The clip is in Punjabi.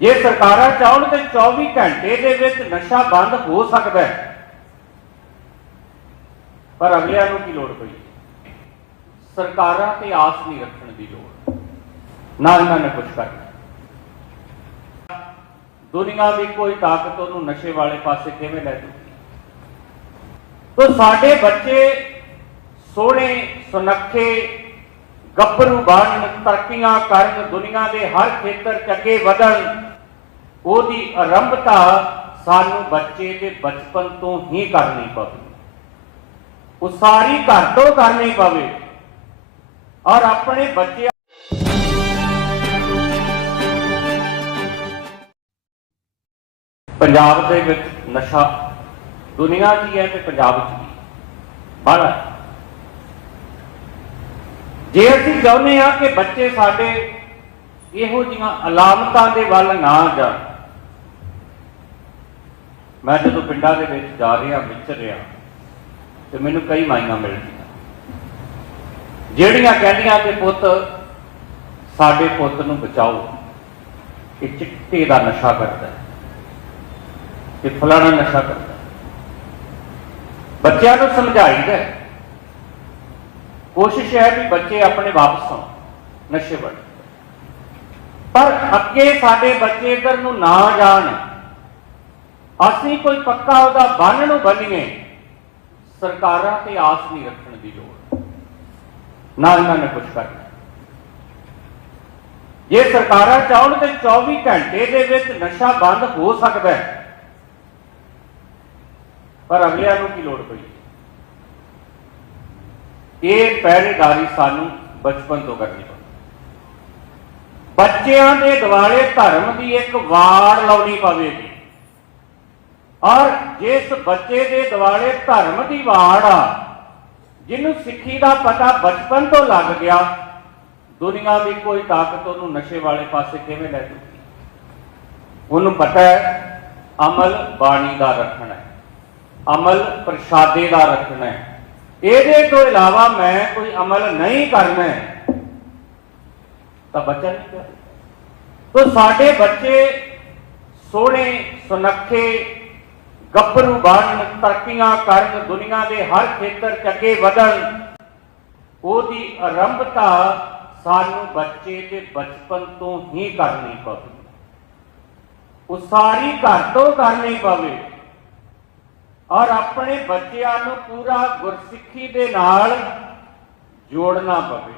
ਜੇ ਸਰਕਾਰਾਂ ਚਾਹਣ ਤੇ 24 ਘੰਟੇ ਦੇ ਵਿੱਚ ਨਸ਼ਾ ਬੰਦ ਹੋ ਸਕਦਾ ਹੈ, ਪਰ ਅਗਲਿਆਂ ਨੂੰ ਕੀ ਲੋੜ ਪਈ? ਸਰਕਾਰਾਂ ਤੇ ਆਸ ਨਹੀਂ ਰੱਖਣ ਦੀ ਲੋੜ। ਨਾ ਇਹਨਾਂ ਨੇ ਕੁਝ ਕਰਨਾ। ਦੁਨੀਆ ਦੀ ਕੋਈ ਤਾਕਤ ਉਹਨੂੰ ਨਸ਼ੇ ਵਾਲੇ ਪਾਸੇ ਕਿਵੇਂ ਲੈ ਜੂਗੀ ਤੋ ਸਾਡੇ ਬੱਚੇ ਸੋਹਣੇ, ਸੁਨੱਖੇ, ਗੱਭਰੂ ਬਣ ਤਰੱਕੀਆਂ ਕਰਨ ਦੁਨੀਆ ਦੇ ਹਰ ਖੇਤਰ 'ਚ ਅੱਗੇ ਵਧਣ ਉਹਦੀ ਆਰੰਭਤਾ ਸਾਨੂੰ ਬੱਚੇ ਦੇ ਬਚਪਨ ਤੋਂ ਹੀ ਕਰਨੀ ਪਵੇ। ਉਹ ਸਾਰੀ ਘਰ ਤੋਂ ਕਰਨੀ ਪਵੇ ਔਰ ਆਪਣੇ ਬੱਚੇ ਪੰਜਾਬ ਦੇ ਵਿੱਚ ਨਸ਼ਾ ਦੁਨੀਆ 'ਚ ਹੀ ਹੈ ਤੇ ਪੰਜਾਬ 'ਚ ਵੀ। ਬੜਾ ਜੇ ਅਸੀਂ ਚਾਹੁੰਦੇ ਹਾਂ ਕਿ ਬੱਚੇ ਸਾਡੇ ਇਹੋ ਜਿਹੀਆਂ ਅਲਾਮਤਾਂ ਦੇ ਵੱਲ ਨਾ ਜਾਣ ਮੈਂ ਜਦੋਂ ਪਿੰਡਾਂ ਦੇ ਵਿੱਚ ਜਾ ਰਿਹਾ ਵਿਚਰ ਰਿਹਾ, ਤੇ ਮੈਨੂੰ ਕਈ ਮਾਈਆਂ ਮਿਲਦੀਆਂ। ਜਿਹੜੀਆਂ ਕਹਿੰਦੀਆਂ ਕਿ ਪੁੱਤ, ਸਾਡੇ ਪੁੱਤ ਨੂੰ ਬਚਾਓ, ਇਹ ਚਿੱਟੇ ਦਾ ਨਸ਼ਾ ਕਰਦਾ ਹੈ ਕਿ ਫਲਾਣਾ ਨਸ਼ਾ ਕਰਦਾ ਬੱਚਿਆਂ ਨੂੰ ਸਮਝਾਈਦਾ ਹੈ। ਕੋਸ਼ਿਸ਼ ਹੈ ਵੀ ਬੱਚੇ ਆਪਣੇ ਵਾਪਸ ਆਉਣ, ਨਸ਼ੇ ਵੱਲ। ਪਰ ਅੱਗੇ ਸਾਡੇ ਬੱਚੇ ਇਧਰ ਨੂੰ ਨਾ ਜਾਣ ਅਸੀਂ ਕੋਈ ਪੱਕਾ ਉਹਦਾ ਬੰਨ ਨੂੰ ਬੰਨੀਏ, ਸਰਕਾਰਾਂ ਤੇ ਆਸ ਨਹੀਂ ਰੱਖਣ ਦੀ ਲੋੜ। ਨਾ ਇਹਨਾਂ ਨੇ ਕੁਝ ਕਰਨਾ। ਜੇ ਸਰਕਾਰਾਂ ਚਾਹਣ ਤੇ 24 ਘੰਟੇ ਦੇ ਵਿੱਚ ਨਸ਼ਾ ਬੰਦ ਹੋ ਸਕਦਾ ਹੈ, ਪਰ ਅਗਲਿਆਂ ਨੂੰ ਕੀ ਲੋੜ ਪਈ? ਇਹ ਪਹਿਰੇਦਾਰੀ ਸਾਨੂੰ ਬਚਪਨ ਤੋਂ ਕਰਨੀ ਪਈ। ਬੱਚਿਆਂ ਦੇ ਦਿਵਾਲੇ ਧਰਮ ਦੀ ਇੱਕ ਵਾਰ ਲਾਉਣੀ ਪਵੇਗੀ। ਔਰ ਜਿਸ ਬੱਚੇ ਦੇ ਦਿਵਾਲੇ ਧਰਮ ਦੀ ਵਾੜ ਆ, ਜਿਹਨੂੰ ਸਿੱਖੀ ਦਾ ਪਤਾ ਬਚਪਨ ਤੋਂ ਲੱਗ ਗਿਆ, ਦੁਨੀਆ ਦੀ ਕੋਈ ਤਾਕਤ ਉਹਨੂੰ ਨਸ਼ੇ ਵਾਲੇ ਪਾਸੇ ਕਿਵੇਂ ਲੈ ਜੂਗੀ ਉਹਨੂੰ ਪਤਾ ਹੈ, ਅਮਲ ਬਾਣੀ ਦਾ ਰੱਖਣਾ ਹੈ, ਅਮਲ ਪ੍ਰਸ਼ਾਦੇ ਦਾ ਰੱਖਣਾ ਹੈ। ਇਹਦੇ ਤੋਂ ਇਲਾਵਾ ਮੈਂ ਕੋਈ ਅਮਲ ਨਹੀਂ ਕਰਨਾ ਤਾਂ ਬੱਚਾ ਨਹੀਂ ਕਰ? ਤੋ ਸਾਡੇ ਬੱਚੇ ਸੋਹਣੇ, ਸੁਨੱਖੇ ਗੱਭਰੂ ਬਣ ਤਰੱਕੀਆਂ ਕਰਨ ਦੁਨੀਆ ਦੇ ਹਰ ਖੇਤਰ 'ਚ ਅੱਗੇ ਵਧਣ। ਉਹਦੀ ਆਰੰਭਤਾ ਸਾਨੂੰ ਬੱਚੇ ਦੇ ਬਚਪਨ ਤੋਂ ਹੀ ਕਰਨੀ ਪਵੇ। ਉਸਾਰੀ ਘਰ ਤੋਂ ਕਰਨੀ ਪਵੇ। ਔਰ ਆਪਣੇ ਬੱਚਿਆਂ ਨੂੰ ਪੂਰਾ ਗੁਰਸਿੱਖੀ ਦੇ ਨਾਲ ਜੋੜਨਾ ਪਵੇ।